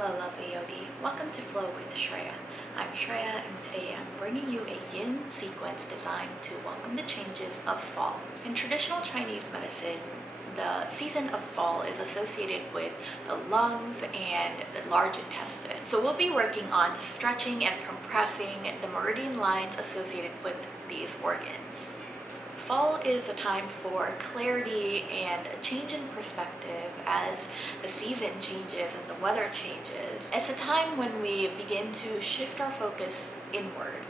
Hello lovely yogi, welcome to Flow with Shreya. I'm Shreya and today I'm bringing you a yin sequence designed to welcome the changes of fall. In traditional Chinese medicine, the season of fall is associated with the lungs and the large intestine. So we'll be working on stretching and compressing the meridian lines associated with these organs. Fall is a time for clarity and a change in perspective as the season changes and the weather changes. It's a time when we begin to shift our focus inward.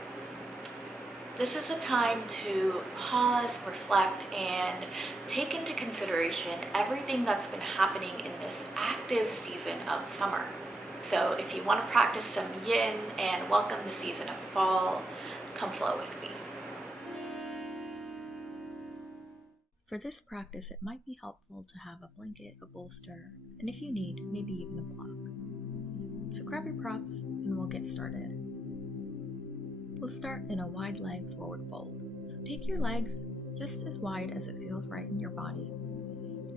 This is a time to pause, reflect, and take into consideration everything that's been happening in this active season of summer. So if you want to practice some yin and welcome the season of fall, come flow with me. For this practice, it might be helpful to have a blanket, a bolster, and if you need, maybe even a block. So grab your props and we'll get started. We'll start in a wide leg forward fold. So take your legs just as wide as it feels right in your body.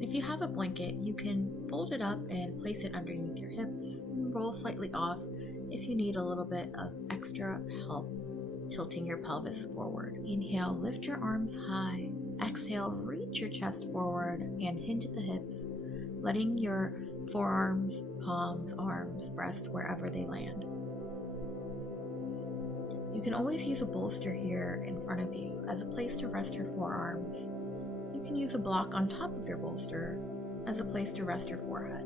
If you have a blanket, you can fold it up and place it underneath your hips and roll slightly off if you need a little bit of extra help tilting your pelvis forward. Inhale, lift your arms high. Exhale, reach your chest forward and hinge at the hips, letting your forearms, palms, arms rest wherever they land. You can always use a bolster here in front of you as a place to rest your forearms. You can use a block on top of your bolster as a place to rest your forehead.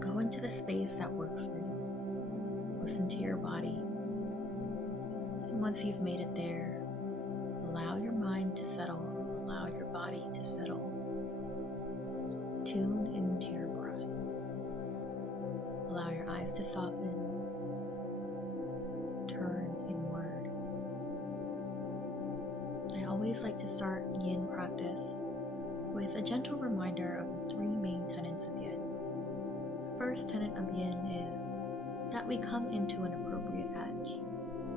Go into the space that works for you. Listen to your body. And once you've made it there, allow your mind to settle, allow your body to settle. Tune into your breath. Allow your eyes to soften. Turn inward. I always like to start yin practice with a gentle reminder of the three main tenets of yin. The first tenet of yin is that we come into an appropriate edge.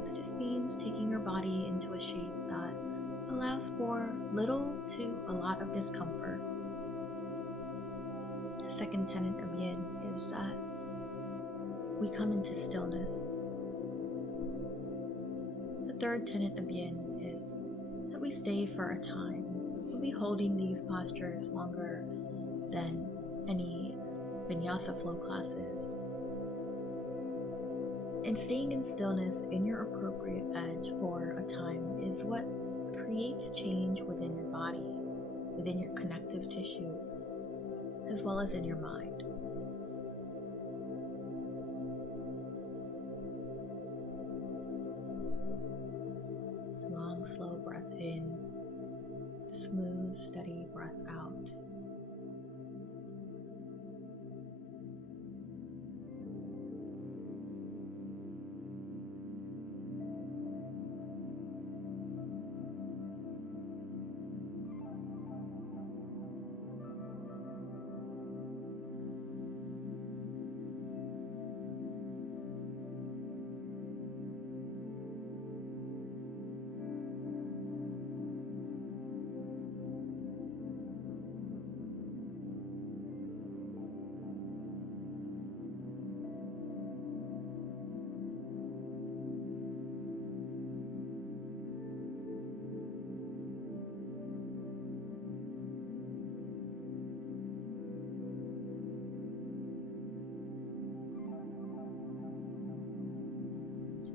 This just means taking your body into a shape that allows for little to a lot of discomfort. The second tenet of yin is that we come into stillness. The third tenet of yin is that we stay for a time. We'll be holding these postures longer than any vinyasa flow classes. And staying in stillness in your appropriate edge for a time is what creates change within your body, within your connective tissue, as well as in your mind. Long, slow breath in, smooth, steady breath out.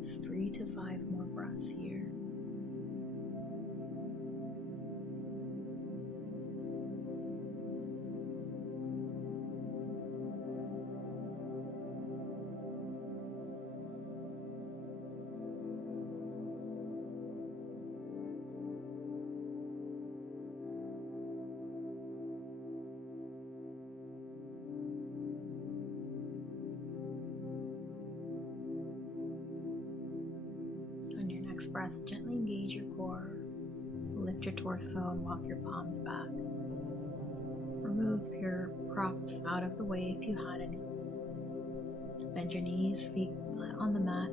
Just 3 to 5 more breaths here. Breath, gently engage your core, lift your torso and walk your palms back. Remove your props out of the way if you had any. Bend your knees, feet flat on the mat,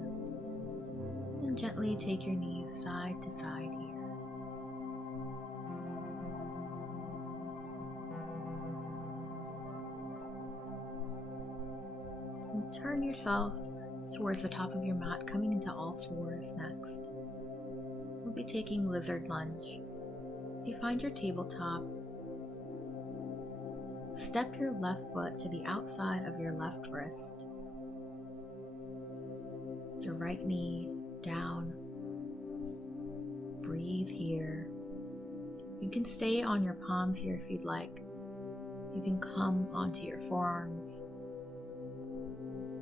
and gently take your knees side to side here. And turn yourself towards the top of your mat, coming into all fours next. We'll be taking lizard lunge. If you find your tabletop, step your left foot to the outside of your left wrist. Your right knee down. Breathe here. You can stay on your palms here if you'd like. You can come onto your forearms.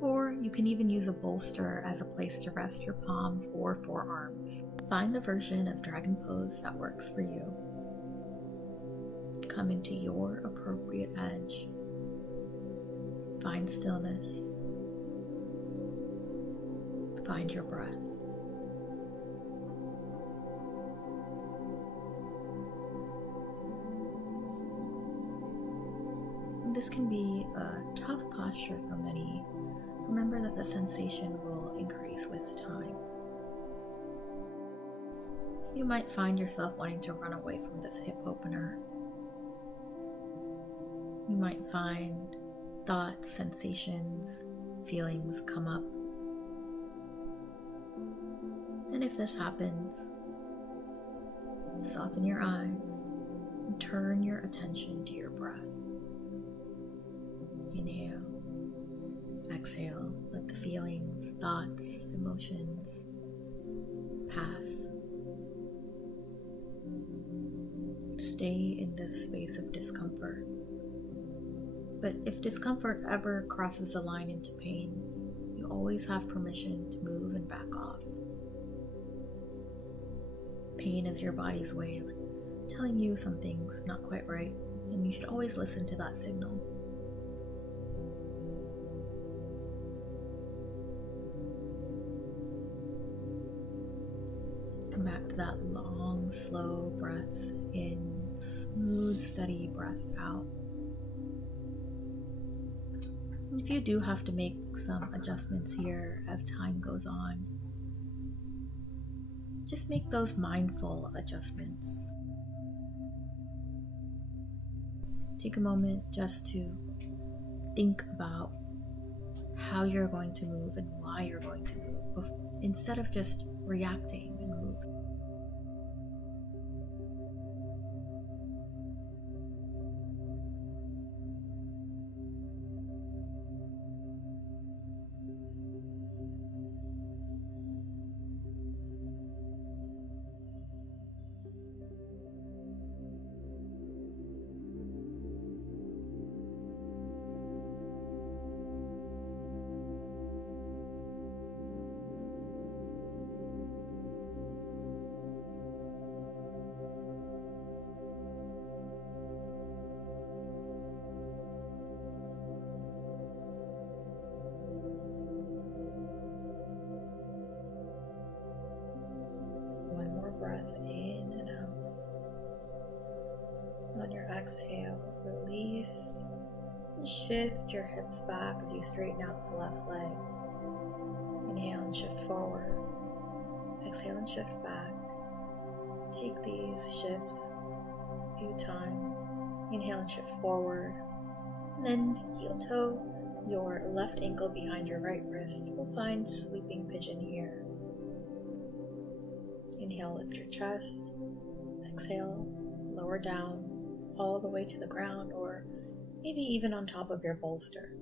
Or you can even use a bolster as a place to rest your palms or forearms. Find the version of dragon pose that works for you. Come into your appropriate edge. Find stillness. Find your breath. This can be a tough posture for many. Remember that the sensation will increase with time. You might find yourself wanting to run away from this hip opener. You might find thoughts, sensations, feelings come up. And if this happens, soften your eyes and turn your attention to your breath. Inhale, exhale, let the feelings, thoughts, emotions pass. Stay in this space of discomfort. But if discomfort ever crosses a line into pain, you always have permission to move and back off. Pain is your body's way of telling you something's not quite right, and you should always listen to that signal. Come back to that long, slow breath in, smooth, steady breath out. And if you do have to make some adjustments here as time goes on, just make those mindful adjustments. Take a moment just to think about how you're going to move and why you're going to move, instead of just reacting and moving. One more breath in and out. On your exhale, release and shift your hips back as you straighten out the left leg. Inhale and shift forward. Exhale and shift back. Take these shifts a few times. Inhale and shift forward. And then heel toe your left ankle behind your right wrist. We'll find sleeping pigeon here. Inhale, lift your chest. Exhale, lower down all the way to the ground, or maybe even on top of your bolster.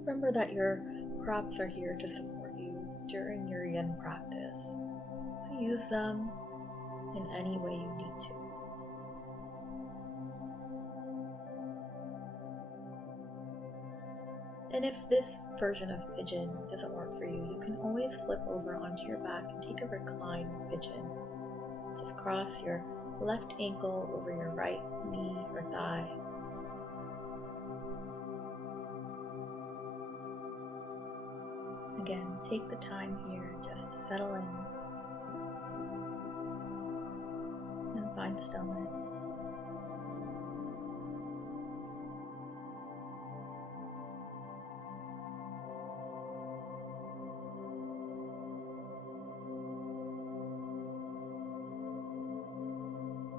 Remember that your props are here to support you during your yin practice, so use them in any way you need to. And if this version of pigeon doesn't work for you, you can always flip over onto your back and take a recline pigeon. Just cross your left ankle over your right knee or thigh. Again, take the time here just to settle in and find stillness.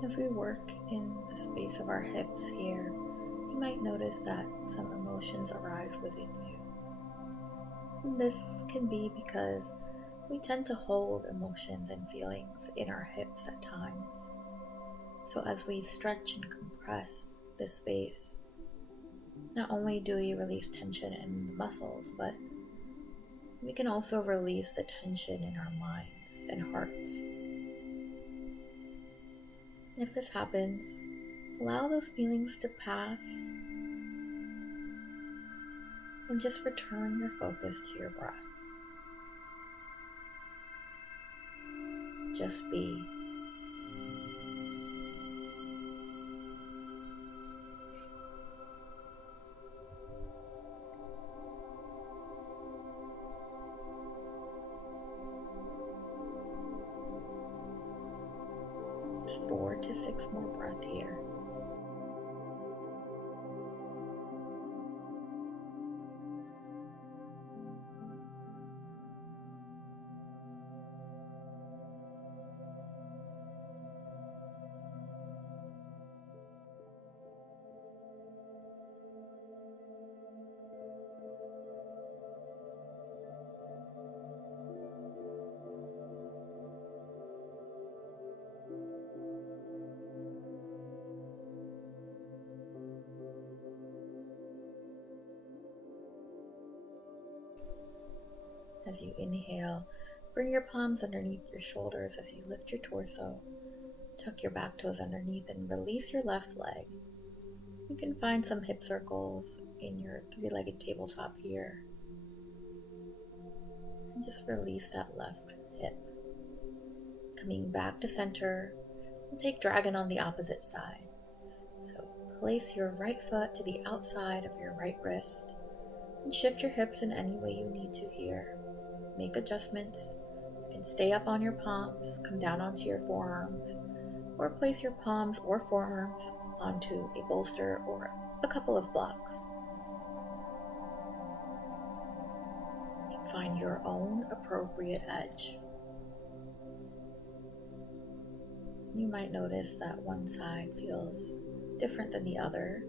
As we work in the space of our hips here, you might notice that some emotions arise within you. And this can be because we tend to hold emotions and feelings in our hips at times. So as we stretch and compress this space, not only do we release tension in the muscles, but we can also release the tension in our minds and hearts. If this happens, allow those feelings to pass and just return your focus to your breath. Just be. Just 4 to 6 more breaths here. As you inhale, bring your palms underneath your shoulders as you lift your torso. Tuck your back toes underneath and release your left leg. You can find some hip circles in your 3-legged tabletop here. And just release that left hip. Coming back to center, and take dragon on the opposite side. So place your right foot to the outside of your right wrist and shift your hips in any way you need to here. Make adjustments. You can stay up on your palms, come down onto your forearms, or place your palms or forearms onto a bolster or a couple of blocks. Find your own appropriate edge. You might notice that one side feels different than the other,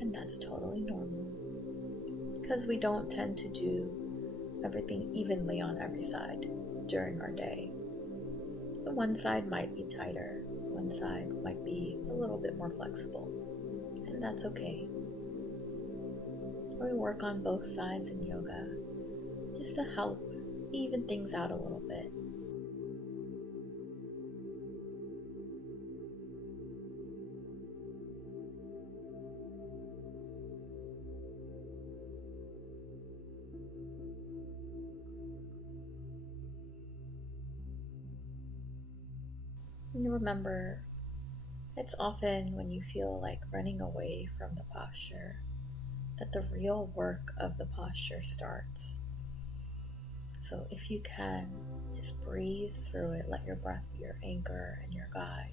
and that's totally normal because we don't tend to do everything evenly on every side during our day. The one side might be tighter, one side might be a little bit more flexible, and that's okay. We work on both sides in yoga just to help even things out a little bit. And remember, it's often when you feel like running away from the posture that the real work of the posture starts. So if you can, just breathe through it. Let your breath be your anchor and your guide.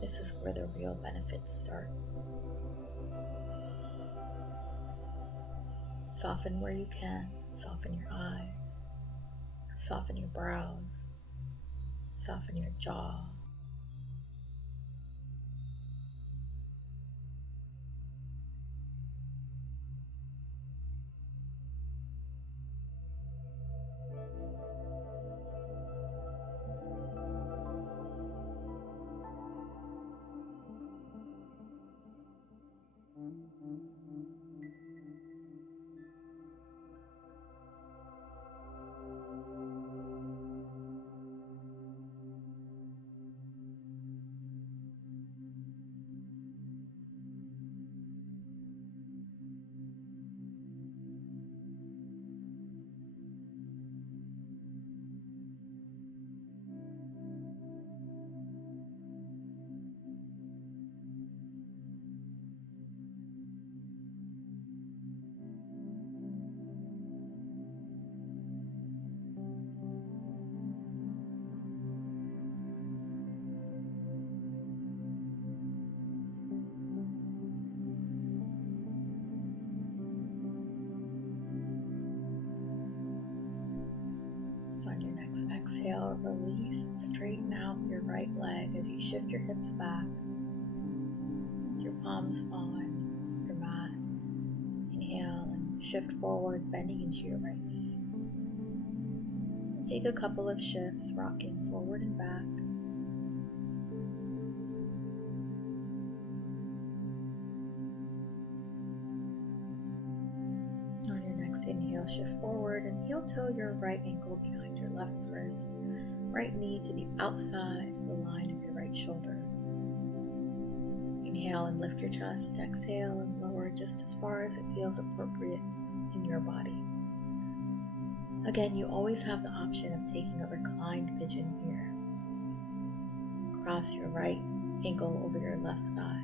This is where the real benefits start. Soften where you can. Soften your eyes. Soften your brows. Soften your jaw. exhale, release, straighten out your right leg as you shift your hips back, your palms on your mat. Inhale and shift forward, bending into your right knee. Take a couple of shifts, rocking forward and back. On your next inhale, shift forward and heel toe your right ankle behind your left wrist, right knee to the outside of the line of your right shoulder. Inhale and lift your chest. Exhale and lower just as far as it feels appropriate in your body. Again, you always have the option of taking a reclined pigeon here. Cross your right ankle over your left thigh.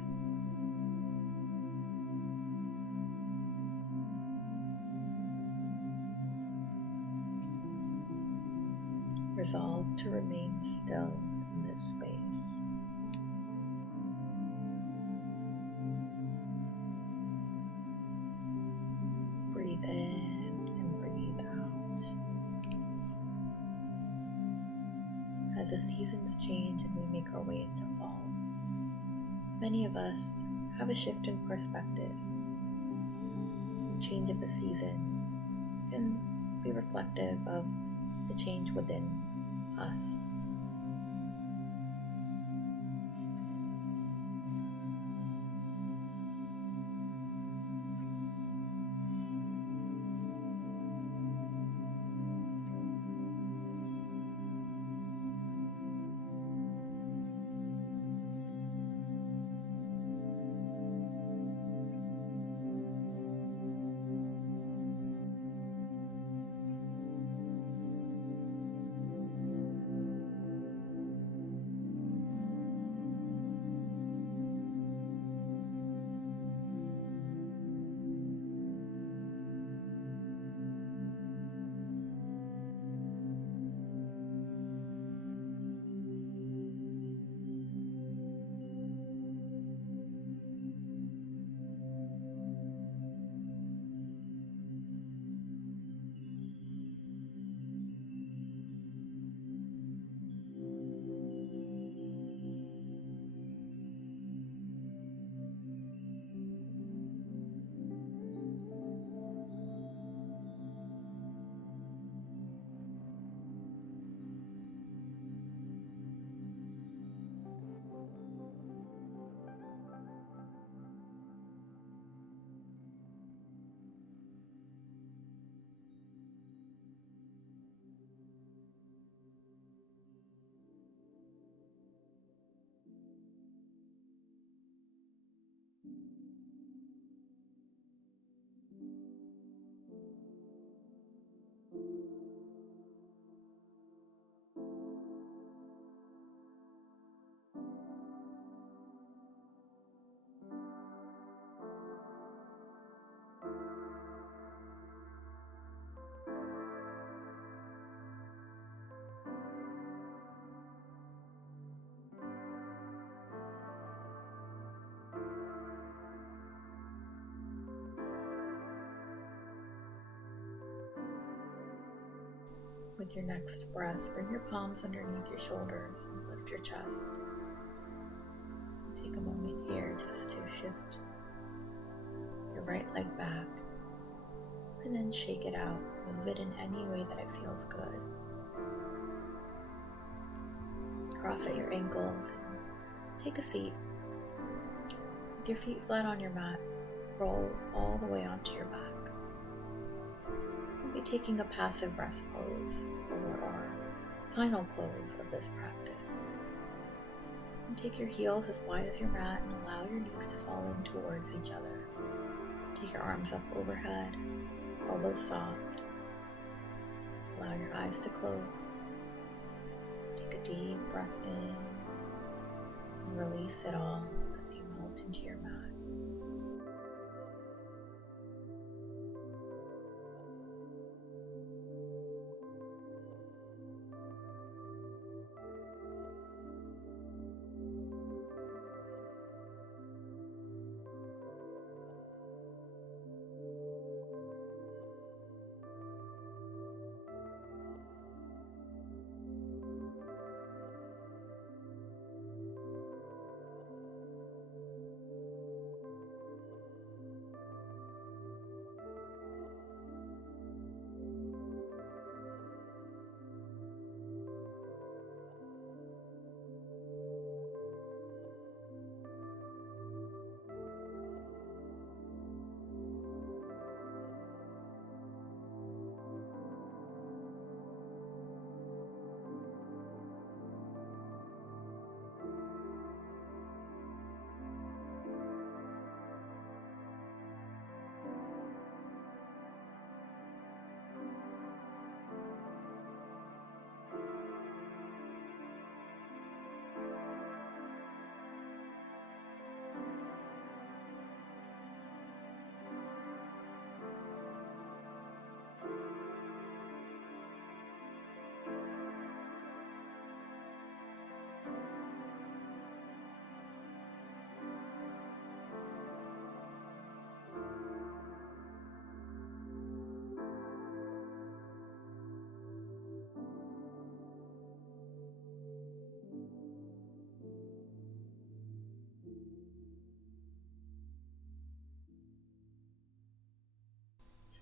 Resolve to remain still in this space. Breathe in and breathe out. As the seasons change and we make our way into fall, many of us have a shift in perspective. Change of the season can be reflective of the change within us. With your next breath, bring your palms underneath your shoulders and lift your chest. Take a moment here just to shift your right leg back and then shake it out. Move it in any way that it feels good. Cross at your ankles and take a seat. With your feet flat on your mat, roll all the way onto your back. We'll be taking a passive rest pose for our final pose of this practice. And take your heels as wide as your mat and allow your knees to fall in towards each other. Take your arms up overhead, elbows soft. Allow your eyes to close. Take a deep breath in and release it all as you melt into your mat.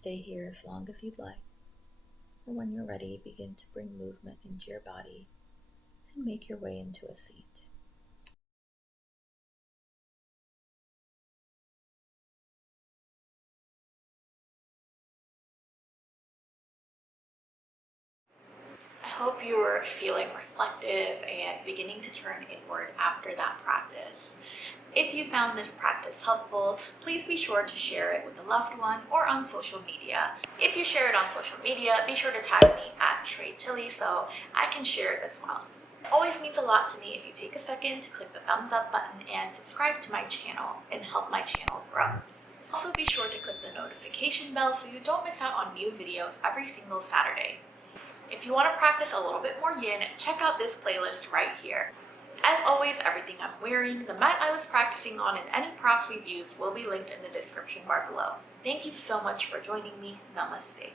stay here as long as you'd like. And when you're ready, begin to bring movement into your body and make your way into a seat. I hope you're feeling reflective and beginning to turn inward after that practice. If you found this practice helpful, please be sure to share it with a loved one or on social media. If you share it on social media, be sure to tag me at Shreya so I can share it as well. It always means a lot to me if you take a second to click the thumbs up button and subscribe to my channel and help my channel grow. Also be sure to click the notification bell so you don't miss out on new videos every single Saturday. If you want to practice a little bit more yin, check out this playlist right here. As always, everything I'm wearing, the mat I was practicing on, and any props we've used will be linked in the description bar below. Thank you so much for joining me. Namaste.